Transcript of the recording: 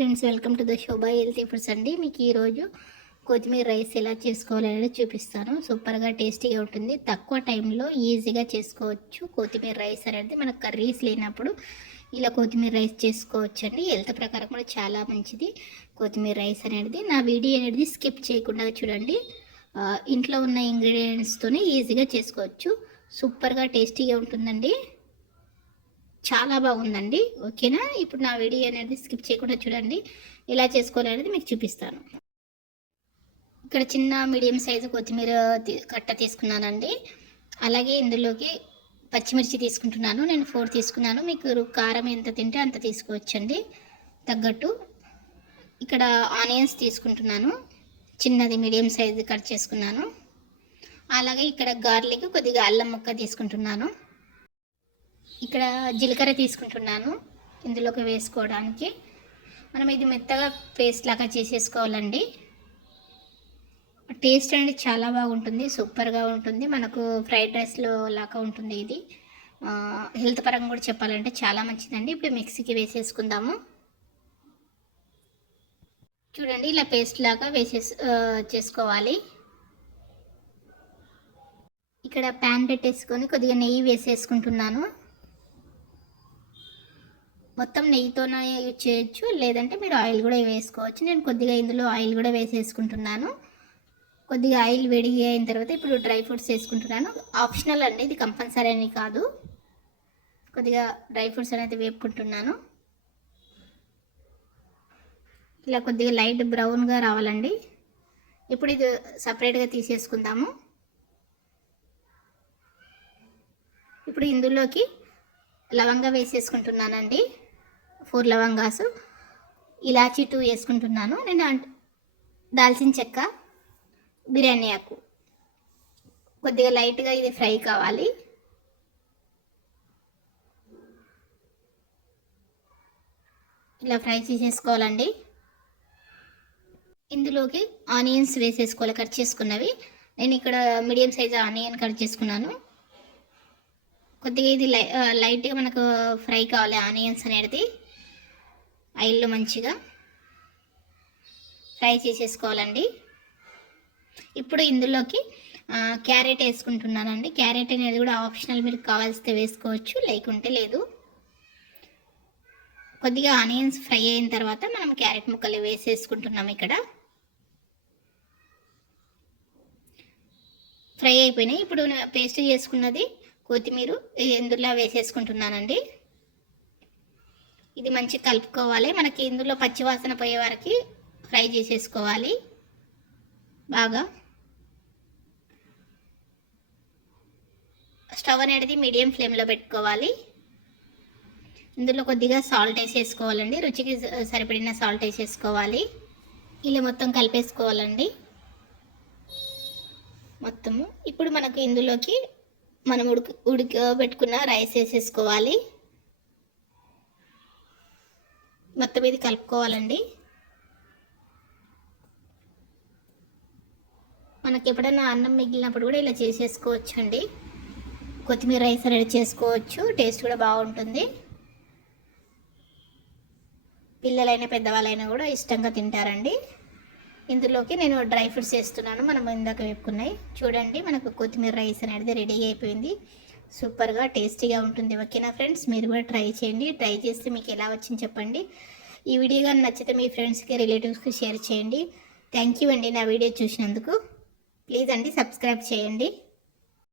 Hi friends, welcome to the Shobha healthy foods అండి. మీకు ఈరోజు కొత్తిమీర రైస్ ఎలా చేసుకోవాలనేది చూపిస్తాను. సూపర్గా టేస్టీగా ఉంటుంది. తక్కువ టైంలో ఈజీగా చేసుకోవచ్చు. కొత్తిమీర రైస్ అనేది మనకు కర్రీస్ లేనప్పుడు ఇలా కొత్తిమీర రైస్ చేసుకోవచ్చు అండి. హెల్త్ ప్రకారం కూడా చాలా మంచిది కొత్తిమీర రైస్ అనేది. నా వీడియో అనేది స్కిప్ చేయకుండా చూడండి. ఇంట్లో ఉన్న ఇంగ్రీడియంట్స్తోనే ఈజీగా చేసుకోవచ్చు. సూపర్గా టేస్టీగా ఉంటుందండి. చాలా బాగుందండి. ఓకేనా? ఇప్పుడు నా వీడియో అనేది స్కిప్ చేయకుండా చూడండి. ఎలా చేసుకోవాలనేది మీకు చూపిస్తాను. ఇక్కడ చిన్న మీడియం సైజు కొత్తిమీర కట్ట తీసుకున్నానండి. అలాగే ఇందులోకి పచ్చిమిర్చి తీసుకుంటున్నాను. నేను 4 తీసుకున్నాను. మీకు కారం ఎంత తింటే అంత తీసుకోవచ్చండి తగ్గట్టు. ఇక్కడ ఆనియన్స్ తీసుకుంటున్నాను. చిన్నది మీడియం సైజు కట్ చేసుకున్నాను. అలాగే ఇక్కడ గార్లిక్, కొద్దిగా అల్లం ముక్క తీసుకుంటున్నాను. ఇక్కడ జీలకర్ర తీసుకుంటున్నాను ఇందులోకి వేసుకోవడానికి. మనం ఇది మెత్తగా పేస్ట్ లాగా చేసేసుకోవాలండి. టేస్ట్ అనేది చాలా బాగుంటుంది, సూపర్గా ఉంటుంది. మనకు ఫ్రైడ్ రైస్లో లాగా ఉంటుంది. ఇది హెల్త్ పరంగా కూడా చెప్పాలంటే చాలా మంచిదండి. ఇప్పుడు మిక్సీకి వేసేసుకుందాము. చూడండి, ఇలా పేస్ట్ లాగా చేసుకోవాలి. ఇక్కడ ప్యాన్ పెట్టేసుకొని కొద్దిగా నెయ్యి వేసేసుకుంటున్నాను. మొత్తం నెయ్యితోనే యూజ్ చేయొచ్చు, లేదంటే మీరు ఆయిల్ కూడా వేసుకోవచ్చు. నేను కొద్దిగా ఇందులో ఆయిల్ కూడా వేసేసుకుంటున్నాను. కొద్దిగా ఆయిల్ వేడి అయిన తర్వాత ఇప్పుడు డ్రై ఫ్రూట్స్ వేసుకుంటున్నాను. ఆప్షనల్ అండి, ఇది కంపల్సరీ అని కాదు. కొద్దిగా డ్రై ఫ్రూట్స్ అనేది వేపుకుంటున్నాను. ఇలా కొద్దిగా లైట్ బ్రౌన్గా రావాలండి. ఇప్పుడు ఇది సపరేట్గా తీసేసుకుందాము. ఇప్పుడు ఇందులోకి లవంగా వేసేసుకుంటున్నానండి. 4 లవంగాసు, ఇలాచీ 2 వేసుకుంటున్నాను. నేను దాల్చిన చెక్క, బిర్యానీ ఆకు, కొద్దిగా లైట్గా ఇది ఫ్రై కావాలి. ఇలా ఫ్రై చేసేసుకోవాలండి. ఇందులోకి ఆనియన్స్ వేసేసుకోవాలి, కట్ చేసుకున్నవి. నేను ఇక్కడ మీడియం సైజ్ ఆనియన్ కట్ చేసుకున్నాను. కొద్దిగా ఇది లైట్గా మనకు ఫ్రై కావాలి ఆనియన్స్ అనేది. ఆయిల్లో మంచిగా ఫ్రై చేసేసుకోవాలండి. ఇప్పుడు ఇందులోకి క్యారెట్ వేసుకుంటున్నానండి. క్యారెట్ అనేది కూడా ఆప్షనల్, మీరు కావాల్సితే వేసుకోవచ్చు, లేకుంటే లేదు. కొద్దిగా ఆనియన్స్ ఫ్రై అయిన తర్వాత మనం క్యారెట్ ముక్కలు వేసేసుకుంటున్నాం. ఇక్కడ ఫ్రై అయిపోయినాయి. ఇప్పుడు పేస్ట్ చేసుకున్నది కొత్తిమీర ఇందులో వేసేసుకుంటున్నానండి. ఇది మంచిగా కలుపుకోవాలి. మనకి ఇందులో పచ్చివాసన పోయే వరకు ఫ్రై చేసేసుకోవాలి బాగా. స్టవ్ అనేది మీడియం ఫ్లేమ్లో పెట్టుకోవాలి. ఇందులో కొద్దిగా సాల్ట్ వేసేసుకోవాలండి. రుచికి సరిపడిన సాల్ట్ వేసేసుకోవాలి. ఇలా మొత్తం కలిపేసుకోవాలండి మొత్తము. ఇప్పుడు మనకు ఇందులోకి మనం ఉడకబెట్టుకున్న రైస్ వేసేసుకోవాలి. మొత్తం ఇది కలుపుకోవాలండి. మనకి ఎప్పుడైనా అన్నం మిగిలినప్పుడు కూడా ఇలా చేసేసుకోవచ్చు అండి. కొత్తిమీర రైస్ అనేది చేసుకోవచ్చు, టేస్ట్ కూడా బాగుంటుంది. పిల్లలైనా పెద్దవాళ్ళైనా కూడా ఇష్టంగా తింటారండి. ఇందులోకి నేను డ్రై ఫ్రూట్స్ వేస్తున్నాను, మనం ఇందాక వేపుకున్నాయి. చూడండి, మనకు కొత్తిమీర రైస్ అనేది రెడీ అయిపోయింది. సూపర్గా టేస్టీగా ఉంటుంది. ఓకేనా ఫ్రెండ్స్, మీరు కూడా ట్రై చేయండి. ట్రై చేస్తే మీకు ఎలా వచ్చింది చెప్పండి. ఈ వీడియో కానీ నచ్చితే మీ ఫ్రెండ్స్కి, రిలేటివ్స్కి షేర్ చేయండి. థ్యాంక్ యూ అండి నా వీడియో చూసినందుకు. ప్లీజ్ అండి సబ్స్క్రైబ్ చేయండి.